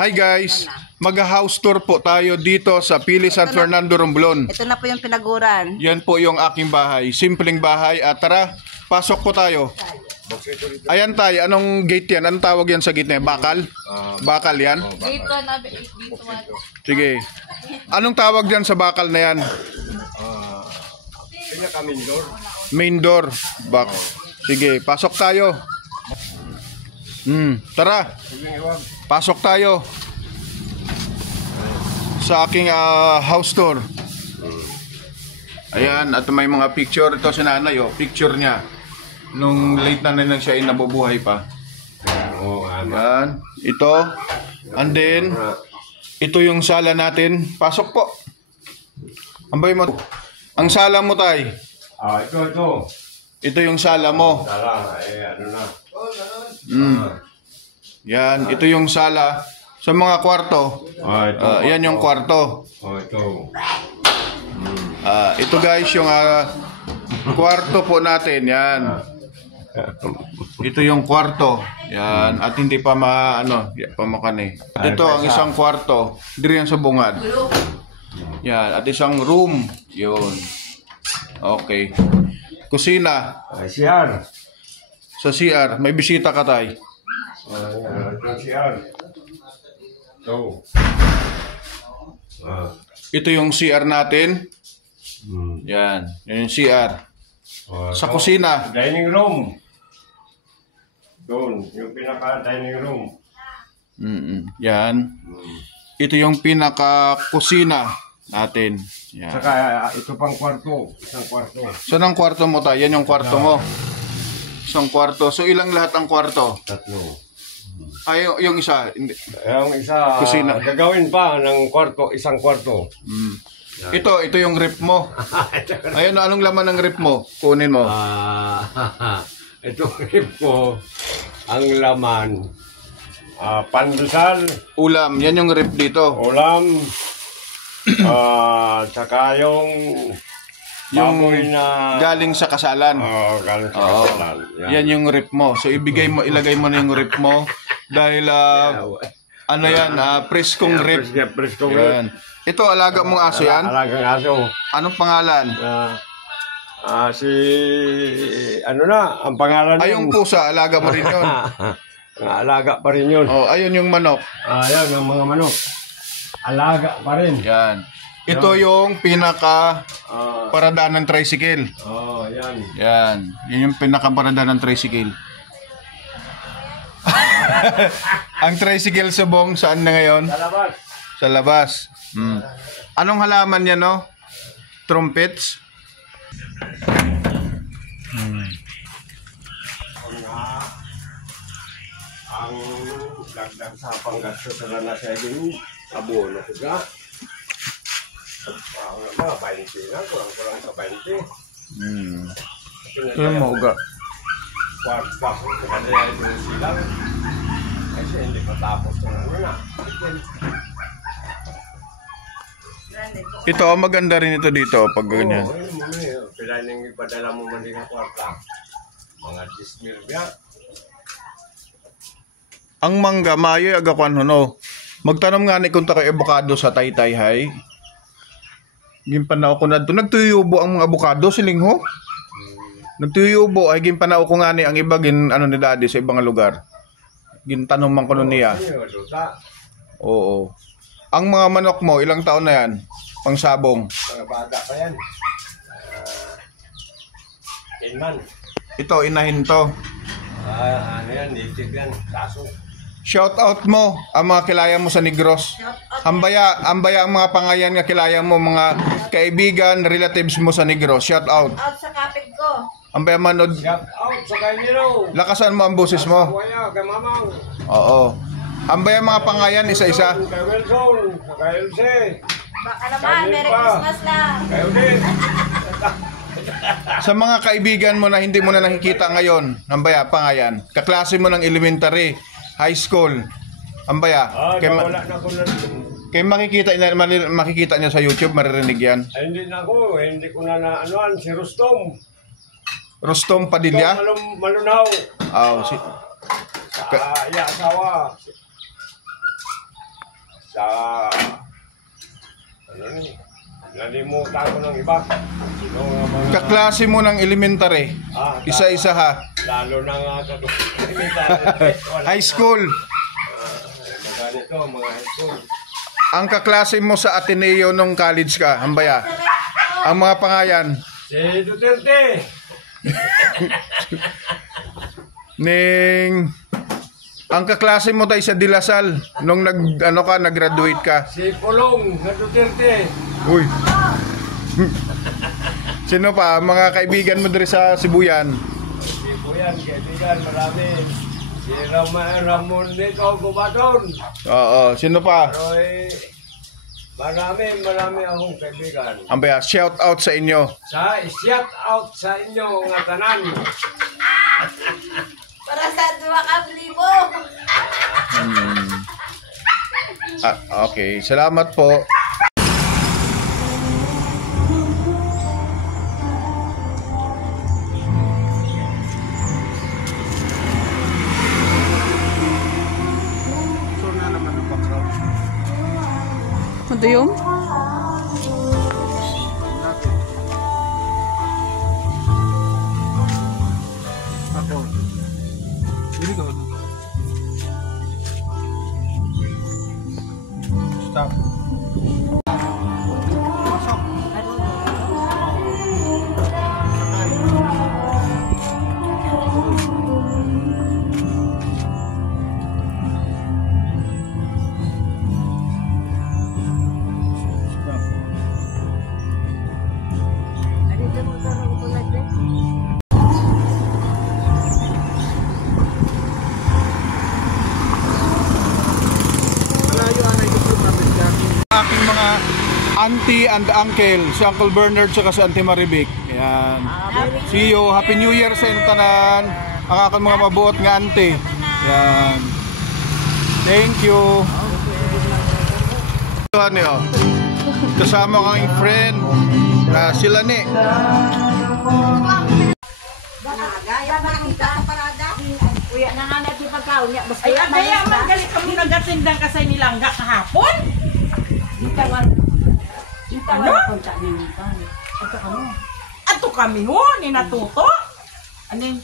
Hi guys, mag-house tour po tayo dito sa Pili San Fernando, Romblon. Ito na po yung pinaguran. Yan po yung aking bahay, simpleng bahay. At tara, pasok po tayo. Ayan tayo, anong gate yan? Anong tawag yan sa gate na yan? Bakal? Bakal yan? Gate 1, Sige. Anong tawag yan sa bakal na yan? Main door. Main door. Sige, pasok tayo. Tara. Pasok tayo sa aking house tour. Ayan, at may mga picture. Ito si nanay, picture niya nung late na nang siya ay nabubuhay pa. Ayan, ito. And then ito yung sala natin. Pasok po. Ambay mo. Ang sala mo, tay. Ito. Ito yung sala mo. Sala, ano na. Yan, ito yung sala. Sa mga kwarto. Ito. Yan yung kwarto. Ito. Ito guys, yung kwarto po natin. Yan. Ito yung kwarto. Yan. At hindi pa pamakan eh. At ito ang isang kwarto. Diri yan sa bungad. Yan. At isang room. Yun. Okay. Kusina. CR. Sa CR. May bisita ka, tay. CR. Ito. Ito yung CR natin. Yan. Yan yung CR. Sa kusina. Dining room. Doon. Yung pinaka-dining room. Yan. Ito yung pinaka-kusina natin. Yan. Saka ito pang kwarto. Isang kwarto. Saan ang kwarto mo, tay? Yan yung kwarto mo. Isang kwarto. So, ilang lahat ang kwarto? 3. Ay, yung isa. Hindi. Yung isa, Kusina. gagawin pa ng kwarto, isang kwarto. Ito yung rip mo. Ayun, anong laman ng rip mo? Kunin mo. Ito rip ko, ang laman, pandesal, Ulam. Yan yung rip dito. ulam, saka yung baboy na Galing sa kasalan. galing sa Oo. kasalan. Yan yung rip mo. So, ilagay mo na yung rip mo. Dahil, preskong rip. Preskong Yan. Ito, alaga mong aso yan? Alagang aso. Anong pangalan? Ang pangalan Ay, yung pusa, alaga mo rin yun. Alaga pa rin yun. Ayun yung manok. Ayan, ang mga manok. Alaga pa rin. Yan. Ito yung pinaka paradaan ng tricycle. Yan. Yan. Yan yung pinaka paradaan ng tricycle. Ang tricycle subong, saan na ngayon? Sa labas. Sa labas. Anong halaman yan, no? Trumpets? Ang dagdag sa panggastos na na siya din, abono ko ka. Mga 20 lang, kurang sa 20. Ito yung mauga. Kwak-kwak, kasi yung silang. Kasi hindi patapos na. Ito, maganda rin ito dito pag ganyan. Pila nang ipadala mo man din ang kwarta. Mga 10,000 biya. Ang mangga, mayo agakuan hono. Magtanong nga ni kung ta kay avocado sa Taytay hay. Gimpanaw ko na ito. Nagtuyubo ang mga avocado siling ho. Nagtuyubo ay gimpanaw ko nga ni ang iba ni daddy sa ibang lugar. Gintanong man ko niya. Oo. Ang mga manok mo, ilang taon na yan? Pangsabong. Mga bata pa yan. 10 months. Ito, inahin to. Ano yan, native yan. Kaso. Shout out mo ang mga kilaya mo sa Negros. Ambaya ang mga pangayan nga kilaya mo, mga kaibigan, relatives mo sa Negros. Shout out. Out sa kapit ko. Ambaya manod. Shout out sa Kainiro. Lakasan mo ang boses mo. Kaya, kay Mamang. Oo. Ambaya mga pangayan isa-isa. Kay Wilson. Kay Elsie. Baka naman, Merry Christmas lang. Kay Odin. Sa mga kaibigan mo na hindi mo na nakikita ngayon, ambaya pangayan. Kaklase mo ng elementary, high school. Ambaya. Wala na ko na. Kaya makikita niya sa YouTube, maririnig yan. Ay, hindi na ako. Hindi ko na anuan. Si Rustom. Rustom Padilla? Malunaw. Oh, Asawa. sa ano ni, nalimutan ko ng iba. Sino nga mga Kaklase mo ng elementary. Isa-isa ha. lalo na nga sa High school. Ganito, mga high school. Ang kaklase mo sa Ateneo nung college ka, Hambaya. Ang mga pangayan. Si Duterte. Ang kaklase mo tayo sa Dilasal nung nag-graduate ka. Si Pulong na Duterte. Uy. Sino pa? Mga kaibigan mo diri sa Sibuyan. Si Buyan, kaibigan, marami. Si Ramon Nito, Gubadon. Oo. Sino pa? Pero marami akong kaibigan. Hambaya, shout out sa inyo. Shout out sa inyo nga tanan. Para sa 2,000. Okay. Salamat po. Ano yun? Stop. Aking mga auntie and uncle, si Uncle Bernard at si Auntie Marivic. Ayan. See you. Happy New Year sa inyo tanan. Ang aking mga mabuot nga auntie. Ayan. Thank you. Kasama kang friend. Sila ni. Kuya na nga natin pagkaon niya. Ay, kaya magalit kami nagatindang kasay nilang kahapon. Ano? Ato kami ho, ni natuto. Ano